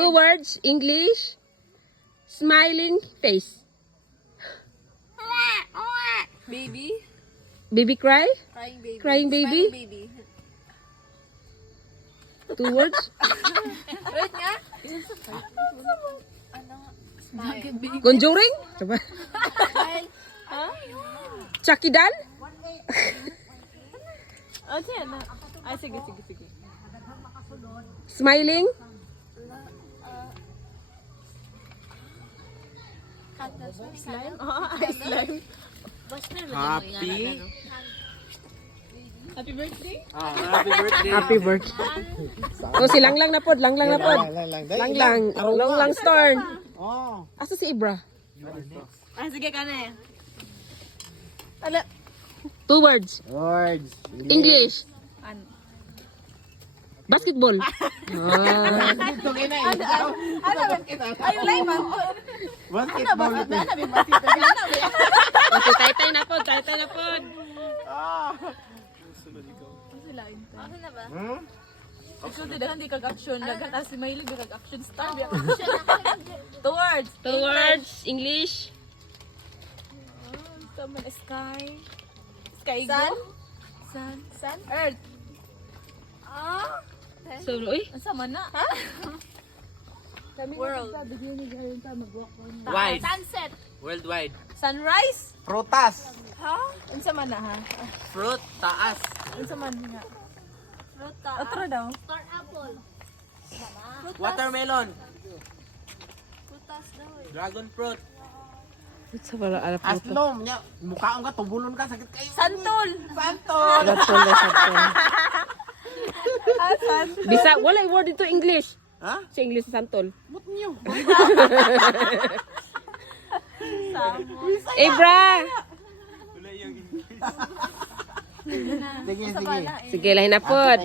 Two words. English. Smiling face. Baby. Baby cry. Crying baby. Crying baby. Smiling baby. Two words. Wait nga. Ano? Smile. Conjuring. Coba. Ha? Chucky doll. Oh, siya na. Ay, sige. Smiling. Slime? Oo, ay slime. Happy. Happy birthday? Happy birthday. Happy birthday. So si Lang na pod. Lang na pod. Lang storm. Oh. Asa si Ibra? Ah, sige ka na eh. Ano? Two words. Words. English. Ano? Basketball. Ah. Ay, wala yung man. Basketball. Okay, tay na pod. Ano na ba? Ikaw hindi kag-action. Lagat si Miley kag-action star. Two words. Two words. English. Tama na sky. Sky Sun. go. Sun. Earth. Ah. So, uy. Asa man na? World. Wide. Sunset. Worldwide. Sunrise. Prutas. Ha? Unsa man na ha? Fruit. Taas. Unsa man nga? Fruta. Otro daw. Star apple. Watermelon. Frutas daw eh. Dragon fruit. Sa wala alap mo to. Aslom. Mukhaon ka. Tubulon ka. Sakit kayo. Santol. Santol. Bisa, wala yung word dito English. Ha? Sa English sa Santol. What new? Ibra! Sige. Sige, lahin na pod.